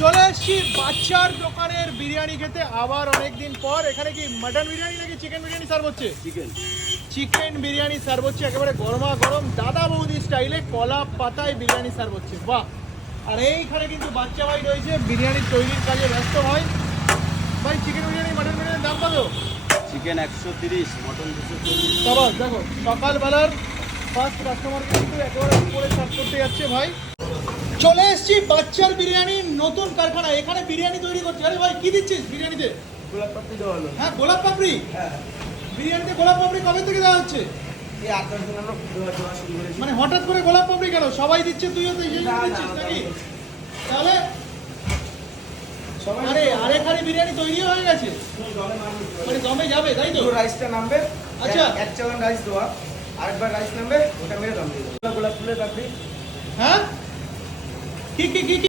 চলে এসেছি বাচ্চার দোকানের বিরিয়ানি খেতে আবার অনেকদিন পর। এখানে কি মাটন বিরিয়ানি নাকি চিকেন বিরিয়ানি সার্ভ হচ্ছে? চিকেন বিরিয়ানি সার্ভ হচ্ছে একেবারে গরমা গরম দাদা বৌদি স্টাইলে, কলা পাতায় বিরিয়ানি সার্ভ হচ্ছে। বাহ! আর এইখানে কিন্তু বাচ্চা ভাই রয়েছে, বিরিয়ানি তৈরির কাজে ব্যস্ত ভাই। ভাই চিকেন বিরিয়ানি মাটন বিরিয়ানির দাম কত? Chicken 130, mutton 240। বাবা দেখো, সকালবেলার ফার্স্ট কাস্টমার কিন্তু একেবারে উপরে সার্ভ করতে যাচ্ছে ভাই। চলে এসেছি বাচ্চার বিরিয়ানির নতুন কারখানা, এখানে বিরিয়ানি তৈরি করছে। আরে ভাই কি দিচ্ছিস বিরিয়ানিতে? গোলাপ পাপড়ি দেওয়া হলো। হ্যাঁ গোলাপ পাপড়ি। হ্যাঁ, বিরিয়ানিতে গোলাপ পাপড়ি কবে থেকে দেওয়া হচ্ছে? এই 8-10 দিন আমরা দেওয়া শুরু করেছি। মানে হঠাৎ করে গোলাপ পাপড়ি কেন? সবাই দিচ্ছে, তুইও তো এই না, না, দিচ্ছিস না, নাকি? না। তাহলে সবাই আরে আরেকখানি বিরিয়ানি তৈরি হয়ে গেছে, মানে দমে যাবে তাই তো? পুরো রাইসটা নামবে। আচ্ছা। এক চালান রাইস দেওয়া, আরেকবার রাইস নামবে, ওটা মেরে দম দিয়ে দেবো। গোলাপ ফুলের পাপড়ি। হ্যাঁ কি কি কি কি